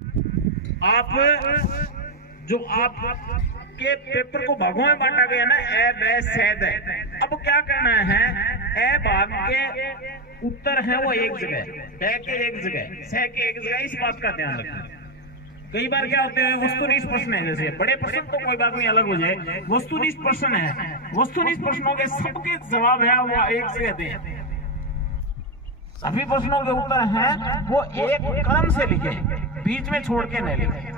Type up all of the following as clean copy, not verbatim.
आप जो आपके पेपर को भागों में बांटा गया ना, ए ब सैद है। अब क्या करना है, ए भाग के उत्तर है वो एक जगह, ब के एक जगह, स के एक जगह। इस बात का ध्यान रखना। कई बार क्या होते हैं, वस्तुनिष्ठ प्रश्न है, जैसे बड़े प्रश्न तो कोई बात नहीं, अलग हो जाए। वस्तुनिष्ठ प्रश्न है, वस्तुनिष्ठ प्रश्नों के सबके जवाब है वो एक जगह दें। सभी प्रश्नों के उत्तर हैं वो एक क्रम से लिखे, बीच में छोड़ के नहीं लिखे।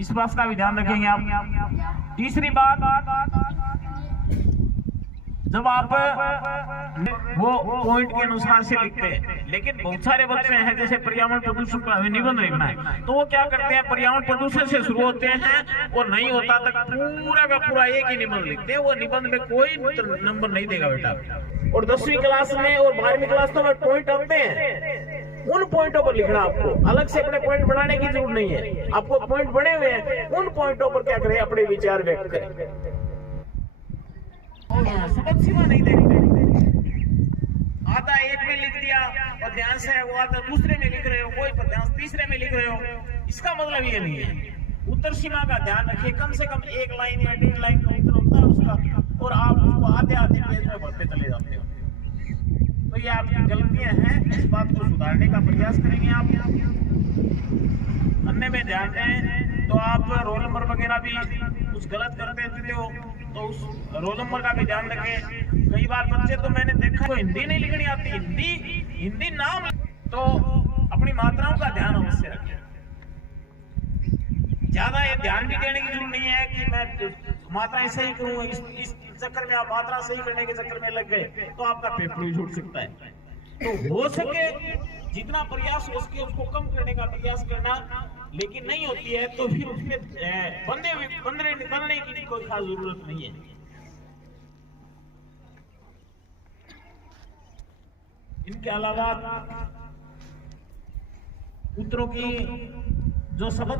इस बात का भी ध्यान रखेंगे आप। तीसरी बात, जब आप वो पॉइंट के अनुसार से लिखते हैं, लेकिन बहुत सारे बच्चे हैं जैसे पर्यावरण प्रदूषण पर हमें निबंध लिखना है, तो वो क्या करते हैं, पर्यावरण प्रदूषण से शुरू होते हैं और नहीं होता तक पूरा का पूरा एक ही निबंध लिखते हैं। वो निबंध में कोई नंबर नहीं देगा बेटा। और 10वीं क्लास में और 12वीं क्लास में पॉइंट आते हैं, उन पॉइंटों पर लिखना। आपको अलग से अपने पॉइंट बनाने की जरूरत नहीं है। आपको पॉइंट बने हुए हैं, उन पॉइंटों पर क्या करें, अपने विचार व्यक्त करें। सबक सीमा नहीं देखते, आधा एक में लिख दिया और ध्यान से, वो आधा दूसरे में लिख रहे हो, कोई ध्यान तीसरे में लिख रहे हो। इसका मतलब ये नहीं है। उत्तर सीमा का ध्यान रखिए, कम से कम 1 लाइन या 1.5 लाइन का उत्तर होता है उसका, और आप उसको आधे आधे पेज में भरते चले जाते हो। तो ये आपकी गलतियां हैं, इस बात को सुधारने का प्रयास करेंगे आप। अन्य में ध्यान दें तो आप रोल नंबर वगैरह भी कुछ गलत करते हो तो उस रोल नंबर का भी ध्यान रखें। कई बार बच्चे तो मैंने देखा तो हिंदी नहीं लिखनी आती, हिंदी नाम, तो अपनी मात्राओं का ध्यान अवश्य रखें। ज्यादा ये ध्यान भी देने की जरूरत नहीं है कि मैं मात्राएं सही करूं, इस चक्कर में आप मात्रा सही करने के चक्कर में लग गए तो आपका पेपर भी छूट सकता है। तो हो सके जितना प्रयास हो सके उसको कम करने का प्रयास करना, लेकिन नहीं होती है तो फिर उसमें बनने की कोई खास जरूरत नहीं है। इनके अलावा उत्तरों की जो शब्द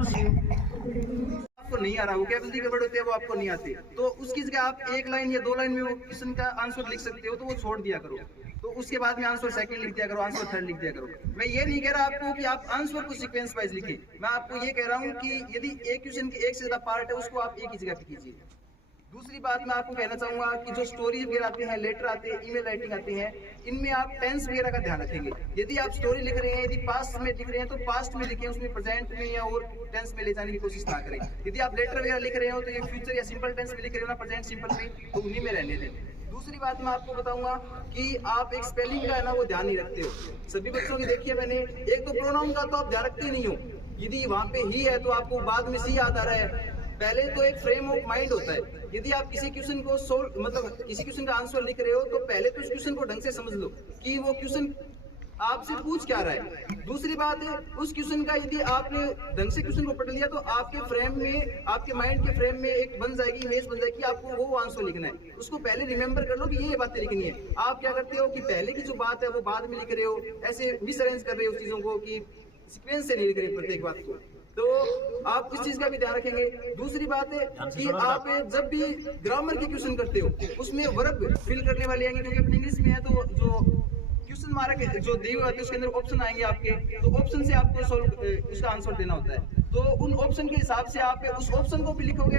आपको नहीं आ रहा, वो कैपेसिटी गड़बड़ होती है, वो आपको नहीं आती, तो उसकी जगह आप 1 लाइन या 2 लाइन में वो क्वेश्चन का आंसर लिख सकते हो, तो वो छोड़ दिया करो। तो उसके बाद में आंसर सेकंड लिख दिया करो, आंसर थर्ड लिख दिया करो। मैं ये नहीं कह रहा आपको कि आप आंसर को सीक्वेंस वाइज लिखिए, मैं आपको ये कह रहा हूँ कि यदि एक क्वेश्चन के एक से ज्यादा पार्ट है उसको आप एक ही जगह पे कीजिए। दूसरी बात मैं आपको कहना चाहूंगा कि जो स्टोरी वगैरह आते हैं, लेटर आते हैं, ईमेल राइटिंग आते हैं, इनमें आप टेंस वगैरह का ध्यान रखेंगे। यदि आप स्टोरी लिख रहे हैं, यदि पास्ट में लिख रहे हैं तो पास्ट में लिखें, उसमें प्रेजेंट में या और टेंस में ले जाने की कोशिश ना करें। यदि आप लेटर वगैरह लिख रहे हो तो ये फ्यूचर या सिंपल टेंस में लिख रहे हो ना, प्रेजेंट सिंपल में, तो उन्हीं में रहने दें। दूसरी बात मैं आपको बताऊंगा कि आप एक स्पेलिंग का है ना वो ध्यान नहीं रखते हो। सभी बच्चों की देखिए मैंने, एक तो प्रोनाउन का तो आप ध्यान रखते नहीं हो। यदि वहां पे ही है तो आपको बाद में सी याद आ रहा है। पहले तो एक फ्रेम ऑफ माइंड होता है। यदि आप किसी क्वेश्चन को सोल्व, मतलब किसी क्वेश्चन का आंसर लिख रहे हो तो पहले तो उस क्वेश्चन को ढंग से समझ लो कि वो क्वेश्चन आपसे पूछ क्या रहा है। दूसरी बात है, उस क्वेश्चन का यदि आपने ढंग से क्वेश्चन को पढ़ लिया तो आपके फ्रेम में, आपके माइंड के फ्रेम में एक बन जाएगी, इमेज बन जाएगी, आपको वो आंसर लिखना है। उसको पहले रिमेंबर कर लो कि ये बातें लिखनी है। आप क्या करते हो कि पहले की जो बात है वो बाद में लिख रहे हो, ऐसे मिस अरेंज कर रहे हो चीजों को कि सीक्वेंस से नहीं लिख रहे प्रत्येक बात को। तो आप इस चीज का भी ध्यान रखेंगे। दूसरी बात है कि आप जब भी ग्रामर के क्वेश्चन करते हो उसमें वर्ब फिल करने वाले आएंगे, क्योंकि अपने इंग्लिश में है तो जो क्वेश्चन मार्क जो दिए हुए हैं उसके अंदर ऑप्शन आएंगे आपके, तो ऑप्शन से आपको उसका आंसर देना होता है। तो उन ऑप्शन के हिसाब से आप उस ऑप्शन को भी लिखोगे।